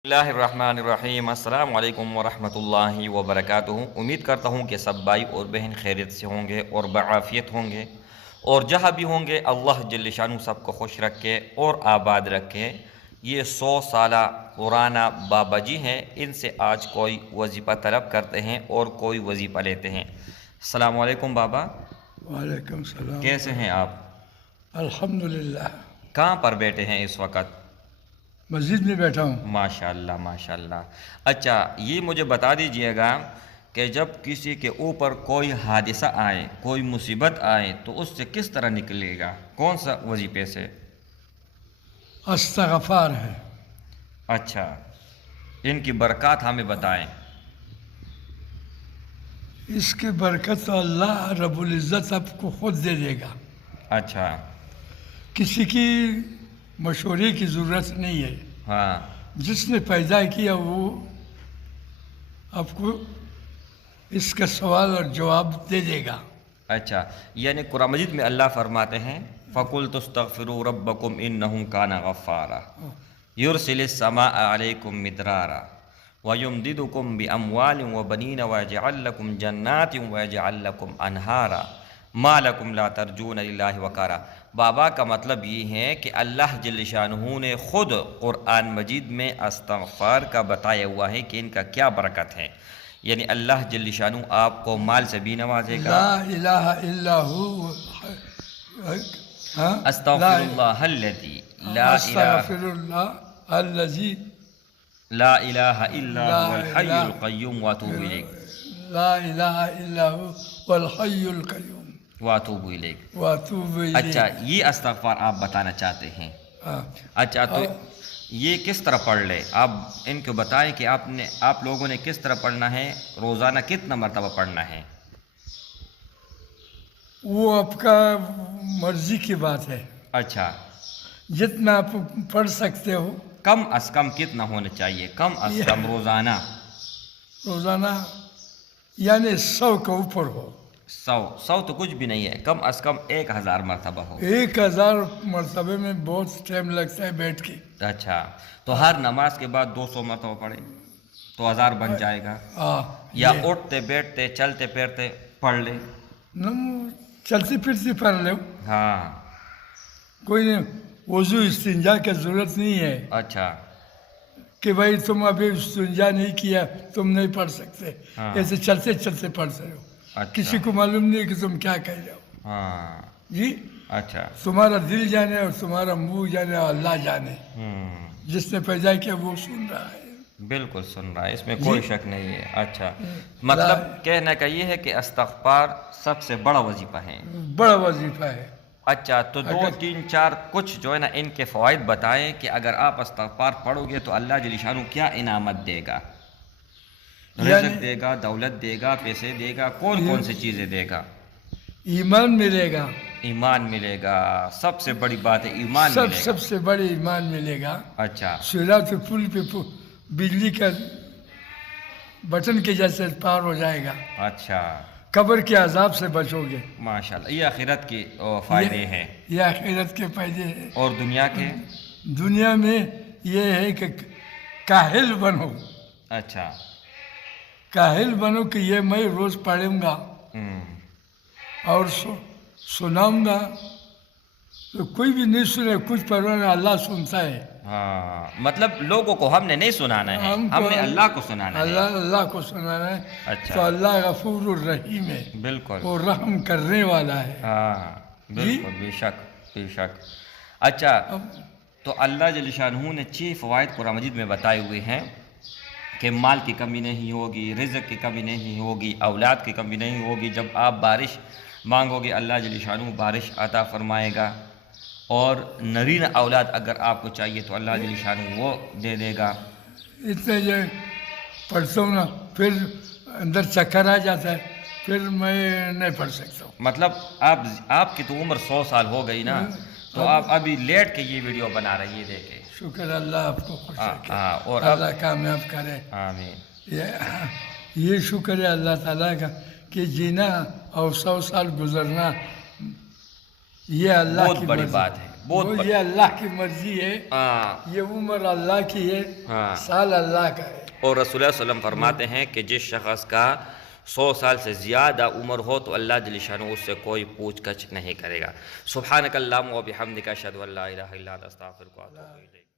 बिस्मिल्लाहिर्रहमानिर्रहीम। अस्सलाम वालेकुम वरहमतुल्लाहि वबरकातुहू। उम्मीद करता हूँ कि सब भाई और बहन खैरियत से होंगे और बआफियत होंगे, और जहाँ भी होंगे अल्लाह जल्ल शानु सबको खुश रखे और आबाद रखे। ये 100 साला पुराना बाबा जी हैं, इनसे आज कोई वजीफ़ा तलब करते हैं और कोई वजीफ़ा लेते हैं। अस्सलाम वालेकुम बाबा। वालेकुम सलाम। कैसे हैं आप? अल्हम्दुलिल्लाह। कहाँ पर बैठे हैं इस वक्त? मस्जिद में बैठा हूँ। माशाल्लाह माशाल्लाह। अच्छा, ये मुझे बता दीजिएगा कि जब किसी के ऊपर कोई हादसा आए, कोई मुसीबत आए, तो उससे किस तरह निकलेगा, कौन सा वजीफे से? इस्तिग़फ़ार है। अच्छा, इनकी बरकत हमें बताएं। इसकी बरकत तो अल्लाह रब्बुल इज़्ज़त आपको खुद दे देगा। अच्छा। किसी की मशवरे की ज़रूरत नहीं है। हाँ। जिसने पैदा किया वो आपको इसका सवाल और जवाब दे देगा। अच्छा, यानी कुरान मजीद में अल्लाह फरमाते हैं फ़कुल तस्तग़फ़िरू रब्बकुम इन्नहु काना गफ़्फ़ारा युरसिलिस समाअ अलैकुम मिदरारा वयुमदिदुकुम बिअमवालिन व बनीन वयजअल लकुम जन्नातिन वयजअल लकुम अनहारा मा लकुम ला तर्जून लिल्लाहि वक़ारा। बाबा का मतलब ये है कि अल्लाह जल्ल शानुहु ने ख़ुद कुरान मजीद में इस्तिग़फ़ार का बताया हुआ है कि इनका क्या बरकत है। यानी अल्लाह जल्ल शानुहु आपको माल से भी नवाजेगा। ला इलाहा इल्ला हु। अस्तग़फ़िरुल्लाहल्लज़ी ला इलाहा इल्ला हुवल हय्युल क़य्यूम व अतूबु इलैह। ला इलाहा इल्ला हुवल हय्युल क़य्यूम व अतूबु इलैह। अच्छा, ये इस्तिग़फ़ार आप बताना चाहते हैं। अच्छा, तो ये किस तरह पढ़ ले, आप इनको बताएं कि आप लोगों ने किस तरह पढ़ना है, रोज़ाना कितना मरतबा पढ़ना है? वो आपका मर्जी की बात है। अच्छा, जितना आप पढ़ सकते हो। कम अज़ कम कितना होना चाहिए, कम अज़ कम रोज़ाना? रोज़ाना यानी 100 के ऊपर हो। 100 तो कुछ भी नहीं है, कम अज़ कम 1000 मरतबा हो। 1000 मरतबे में बहुत टाइम लगता है बैठ के। अच्छा, तो हर नमाज के बाद 200 मरतबा पढ़े तो 1000 बन जाएगा। या उठते बैठते चलते फिरते पढ़ ले। चलते फिरते पढ़ लो। हाँ। कोई नहीं, वज़ू इस्तिंजा की ज़रूरत नहीं है। अच्छा, कि भाई तुम अभी इस्तिंजा नहीं किया तुम नहीं पढ़ सकते। हाँ। ऐसे चलते चलते पढ़ सकते हो। अच्छा। किसी को मालूम नहीं कि तुम क्या कह रहे हो। हाँ जी। अच्छा। तुम्हारा दिल जाने और तुम्हारा मुंह जाने और अल्लाह जाने। जिसने पैदा किया वो सुन रहा है। बिल्कुल सुन रहा है, इसमें कोई शक नहीं है। अच्छा, मतलब कहने का ये है कि इस्तिग़फ़ार सबसे बड़ा वजीफ़ा है। बड़ा वजीफ़ा है। अच्छा, तो 2 3 4 कुछ जो है ना इनके फ़वाइद बताएं कि अगर आप इस्तिग़फ़ार पढ़ोगे तो अल्लाह जल्ल शानु क्या इनामत देगा, रिज़्क़ देगा, दौलत देगा, पैसे देगा, कौन कौन सी चीज़ें देगा? ईमान मिलेगा। ईमान मिलेगा, सबसे बड़ी बात है ईमान मिलेगा। सबसे बड़ी ईमान मिलेगा। अच्छा। सिरात पुल पे बिजली का बटन के जैसे पार हो जाएगा। अच्छा। कब्र के अजाब से बचोगे। माशाल्लाह, ये आखिरत के फ़ायदे हैं। ये आखिरत के फायदे हैं। और दुनिया के? दुनिया में ये है कि काहिल बनो। अच्छा। काहिल बनो कि ये मैं रोज़ पढ़ूंगा और सुनाऊंगा, तो कोई भी नहीं सुने, कुछ पढ़ना अल्लाह सुनता है। हाँ, मतलब लोगों को हमने नहीं सुनाना है, हमने अल्लाह को सुनाना है। अल्लाह को सुनाना है। अच्छा। तो अल्लाह गफूर रहीम है। बिल्कुल, वो रहम करने वाला है। हाँ बिल्कुल, बेशक बेशक। अच्छा, तो अल्लाह जल्ल शानुहु ने 6 फ़वाइद कुरान मजीद में बताए हुए हैं कि माल की कमी नहीं होगी, रिज़्क़ की कमी नहीं होगी, औलाद की कमी नहीं होगी। जब आप बारिश मांगोगे अल्लाह जल्ल शानुहु बारिश अता फरमाएगा, और नरीन औलाद अगर आपको चाहिए तो अल्लाह जल्ल शानुहु वो दे देगा। इतने जो पढ़ता हूँ ना फिर अंदर चक्कर आ जाता है, फिर मैं नहीं पढ़ सकता हूँ। मतलब आपकी तो उम्र 100 साल हो गई ना, तो आप अभी लेट के ये वीडियो बना रही है, देखे। शुक्र अल्लाह आपको खुश रखे। और अल्लाह कामयाब करे। आमीन। ये शुक्र है अल्लाह ताला का कि जीना और 100 साल गुजरना ये अल्लाह की बहुत बड़ी बात है। بہت یہ اللہ کی مرضی ہے، ہاں یہ عمر اللہ کی ہے، ہاں۔ سال اللہ کا ہے۔ اور رسول اللہ صلی اللہ علیہ وسلم فرماتے ہیں کہ جس شخص کا 100 سال سے زیادہ عمر ہو تو اللہ جل شانہ اس سے کوئی پوچھ گچھ نہیں کرے گا۔ سبحانک اللہم و بحمدک اشہد ان لا الہ الا انت استغفرک و اتوب الیک۔